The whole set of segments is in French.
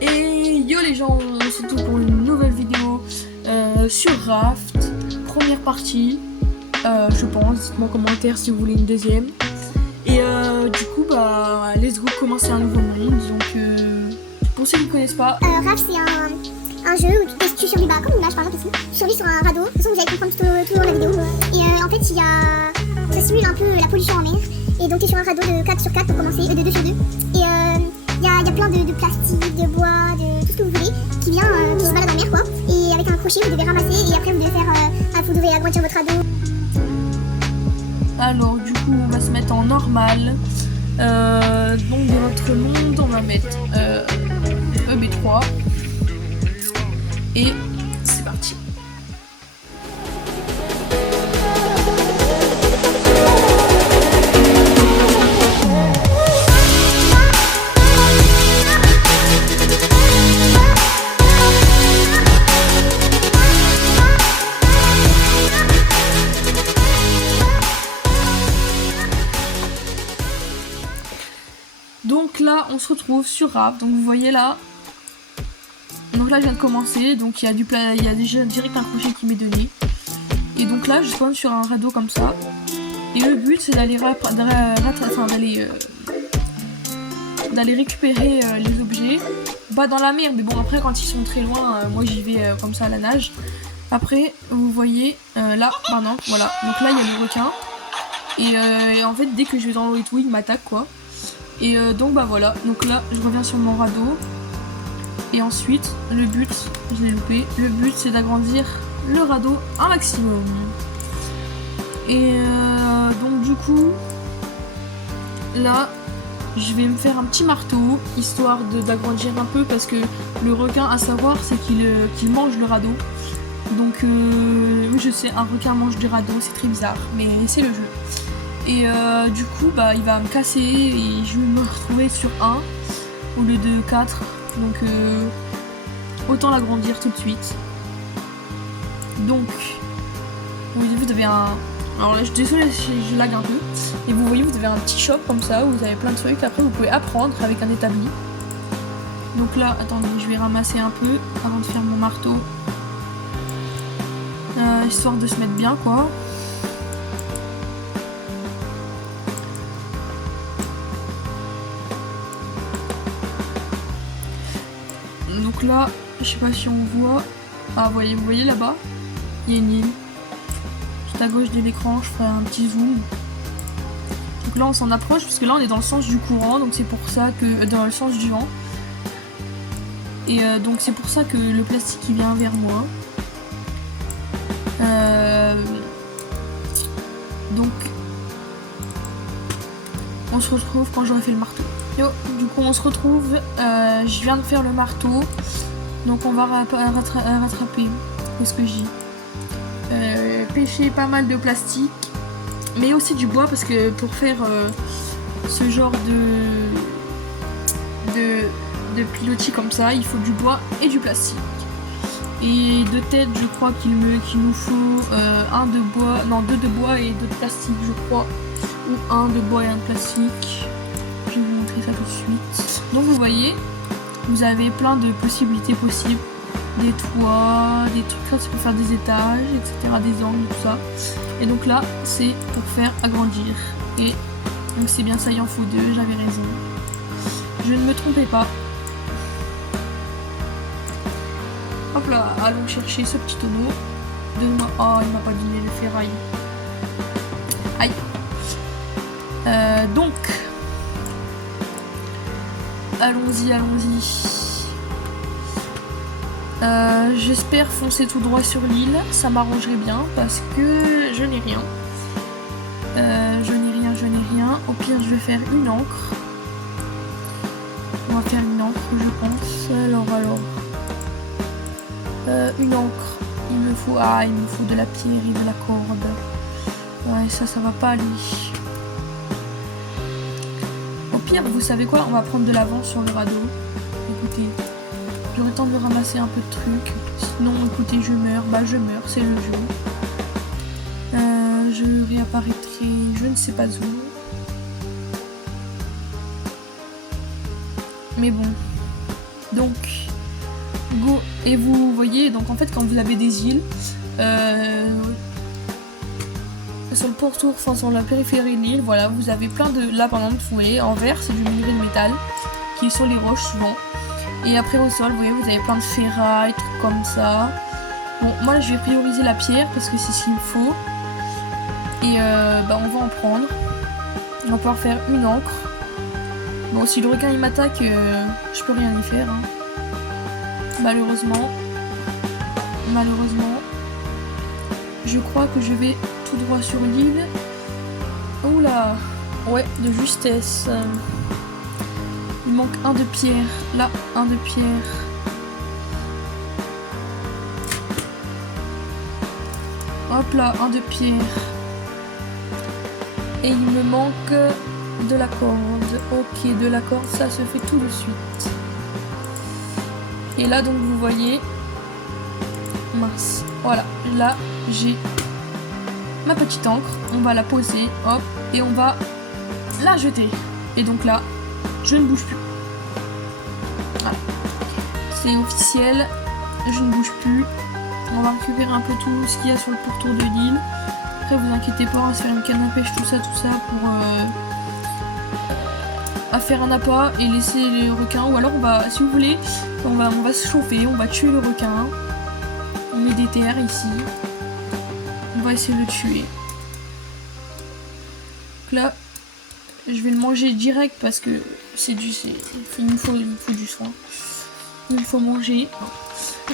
Et yo les gens, c'est tout pour une nouvelle vidéo sur Raft, première partie, je pense. Dites-moi en commentaire si vous voulez une deuxième. Et du coup, bah, let's go commencer un nouveau monde. Donc, pour ceux qui ne connaissent pas, Raft, c'est un jeu où tu survis, bah, comme une nage par exemple ici. Tu survis sur un radeau. De toute façon, vous allez comprendre tout au long de la vidéo. Et en fait, ça simule un peu la pollution en mer. Et donc, tu es sur un radeau de 4 sur 4 pour commencer, de 2 sur 2. Et il y a plein de plastique, de bois, de tout ce que vous voulez qui se balade en mer, quoi. Et avec un crochet, vous devez ramasser. Et après, vous devez agrandir votre radeau. alors du coup, on va se mettre en normal. Donc, dans notre monde, on va mettre EB3. Et c'est parti. Donc là, on se retrouve sur Raft. Donc vous voyez là. Donc là, je viens de commencer. Donc il y a déjà direct un crochet qui m'est donné. Et donc là, je spawn sur un radeau comme ça. Et le but, c'est d'aller d'aller récupérer les objets. Pas dans la mer, mais bon, après, quand ils sont très loin, moi j'y vais comme ça à la nage. Après, vous voyez, là, pardon, voilà. Donc là, il y a le requin. Et en fait, dès que je vais dans l'eau et tout, il m'attaque, quoi. Et donc bah voilà, donc là je reviens sur mon radeau. Et ensuite le but, je l'ai loupé, le but c'est d'agrandir le radeau un maximum. Et donc du coup là je vais me faire un petit marteau histoire d'agrandir un peu, parce que le requin, à savoir, c'est qu'il mange le radeau. Donc oui, je sais, un requin mange du radeau, c'est très bizarre, mais c'est le jeu. Et du coup, bah, il va me casser et je vais me retrouver sur 1 au lieu de 4. Donc, autant l'agrandir tout de suite. Donc, vous avez un... Alors là, je suis désolée si je lag un peu. Et vous voyez, vous avez un petit shop comme ça où vous avez plein de trucs. Après, vous pouvez apprendre avec un établi. Donc là, attendez, je vais ramasser un peu avant de faire mon marteau. Histoire de se mettre bien, quoi. Donc là, je sais pas si on voit. Ah, vous voyez là-bas, il y a une île. Juste à gauche de l'écran, je ferai un petit zoom. Donc là, on s'en approche parce que là, on est dans le sens du courant, donc c'est pour ça que dans le sens du vent. Et donc c'est pour ça que le plastique il vient vers moi. Donc on se retrouve quand j'aurai fait le marteau. Yo, du coup on se retrouve, je viens de faire le marteau, donc on va rattraper, qu'est-ce que j'ai pêcher pas mal de plastique, mais aussi du bois, parce que pour faire ce genre de pilotis comme ça, il faut du bois et du plastique. Et de tête, je crois qu'il nous faut deux de bois et deux de plastique, je crois, ou un de bois et un de plastique. Je vais vous montrer ça tout de suite. Donc vous voyez, vous avez plein de possibilités possibles. Des toits, des trucs là, c'est pour faire des étages, etc., des angles, tout ça. Et donc là, c'est pour faire agrandir. Et donc c'est bien ça, il en faut deux, j'avais raison. Je ne me trompais pas. Hop là, allons chercher ce petit tonneau. Donne-moi. Oh, il m'a pas dit le ferraille. Aïe. Donc, allons-y. J'espère foncer tout droit sur l'île, ça m'arrangerait bien parce que je n'ai rien. Je n'ai rien. Au pire, je vais faire une encre. On va faire une encre, je pense. Alors. Une encre. Il me faut de la pierre et de la corde. Ouais, ça va pas aller. Au pire, vous savez quoi? On va prendre de l'avance sur le radeau. Écoutez, j'aurai le temps de ramasser un peu de trucs. Sinon, écoutez, je meurs. Bah, je meurs, c'est le jeu. Je réapparaîtrai, je ne sais pas où. Mais bon. Donc, go. Et vous voyez, donc en fait, quand vous avez des îles, sur le pourtour, enfin sur la périphérie de l'île, voilà, vous avez plein de... Là, par exemple, vous voyez, en vert, c'est du minerai de métal, qui est sur les roches souvent. Et après, au sol, vous voyez, vous avez plein de ferrailles, trucs comme ça. Bon, moi, je vais prioriser la pierre, parce que c'est ce qu'il me faut. Et on va en prendre. On va pouvoir faire une encre. Bon, si le requin il m'attaque, je peux rien y faire. Hein. Malheureusement. Je crois que je vais tout droit sur l'île. Oula. Ouais, de justesse. Il manque un de pierre. Là, un de pierre. Hop là, un de pierre. Et il me manque de la corde. Ok, de la corde, ça se fait tout de suite. Et là, donc, vous voyez... Mince. Voilà, là, j'ai ma petite encre. On va la poser, hop, et on va la jeter. Et donc là, je ne bouge plus. Voilà. C'est officiel, je ne bouge plus. On va récupérer un peu tout ce qu'il y a sur le pourtour de l'île. Après, vous inquiétez pas, on va se faire une canne à pêche, tout ça, pour à faire un appât et laisser les requins. Ou alors, on va, si vous voulez, on va se chauffer, on va tuer le requin. On met des terres ici. On va essayer de le tuer. Donc là, je vais le manger direct parce que il me faut du soin. Il me faut manger.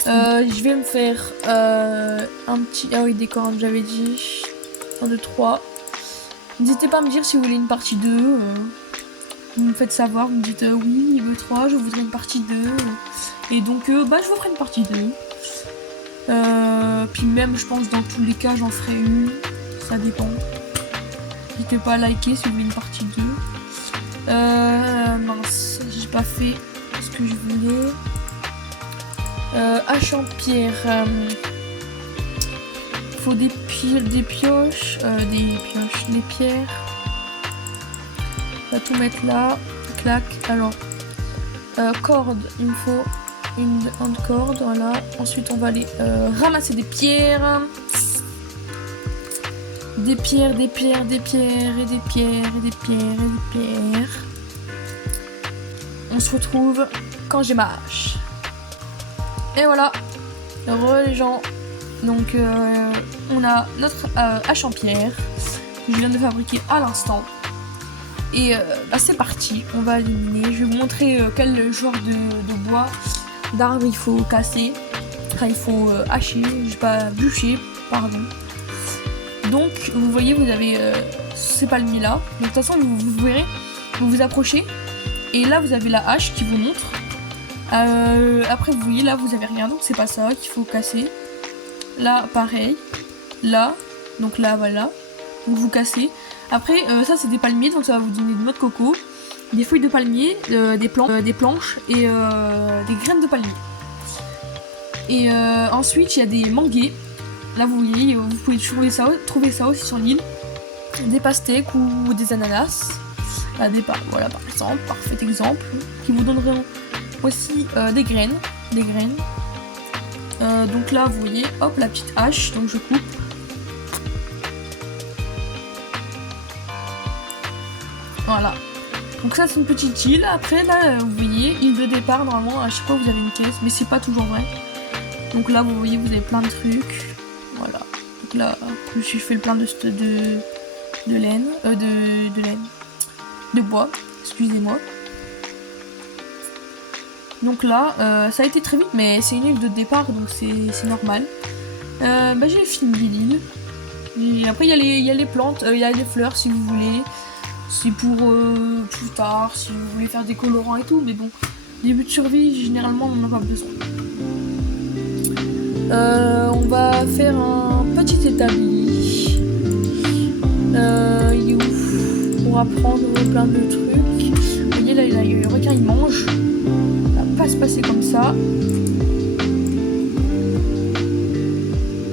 Je vais me faire un petit... Ah oui, des cornes, j'avais dit. 1, 2, 3. N'hésitez pas à me dire si vous voulez une partie 2. Vous me faites savoir, vous me dites oui, niveau 3, je voudrais une partie 2. Et donc, je vous ferai une partie 2. Puis même, je pense, dans tous les cas, j'en ferai une. Ça dépend. N'hésitez pas à liker si vous voulez une partie 2. Mince, j'ai pas fait ce que je voulais. Hache en pierre. Faut des pioches, des pierres. On va tout mettre là. Clac. Alors, corde, il me faut une corde, voilà. Ensuite, on va aller ramasser des pierres. Des pierres, et des pierres, et des pierres, et des pierres. On se retrouve quand j'ai ma hache. Et voilà. Heureux les gens. Donc, on a notre hache en pierre que je viens de fabriquer à l'instant. Et c'est parti. On va éliminer. Je vais vous montrer quel genre de bois, d'arbre il faut casser. Enfin, il faut hacher. Je sais pas, bûcher, pardon. Donc, vous voyez, vous avez ces palmiers là. Donc, de toute façon, vous verrez, vous vous approchez. Et là, vous avez la hache qui vous montre. Après, vous voyez, là, vous avez rien. Donc, c'est pas ça qu'il faut casser. Là, pareil. Là. Donc, là, voilà. Donc, vous cassez. Après, ça, c'est des palmiers. Donc, ça va vous donner des noix de coco, des feuilles de palmier, des planches et des graines de palmier. Et ensuite, il y a des manguiers. Là, vous voyez, vous pouvez trouver ça aussi sur l'île. Des pastèques ou des ananas. Voilà, par exemple, parfait exemple. Qui vous donneront aussi des graines. Donc là, vous voyez, hop, la petite hache. Donc, je coupe. Voilà. Donc ça, c'est une petite île. Après, là, vous voyez, île de départ, normalement, à chaque fois, vous avez une caisse. Mais c'est pas toujours vrai. Donc là, vous voyez, vous avez plein de trucs. Voilà. Donc là, je me suis fait le plein de laine. De bois. Excusez-moi. Donc là, ça a été très vite, mais c'est une île de départ, donc c'est normal. J'ai fini l'île. Et après, il y a les plantes, il y a les fleurs si vous voulez. C'est pour plus tard, si vous voulez faire des colorants et tout, mais bon, début de survie, généralement, on n'en a pas besoin. On va faire un petit établi. Il est ouf. Pour apprendre plein de trucs. Vous voyez, là, le requin, il mange. Ça va pas se passer comme ça.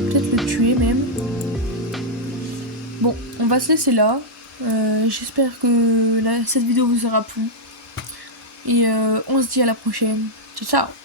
Peut-être le tuer, même. Bon, on va se laisser là. J'espère que cette vidéo vous aura plu. Et on se dit à la prochaine. Ciao ciao.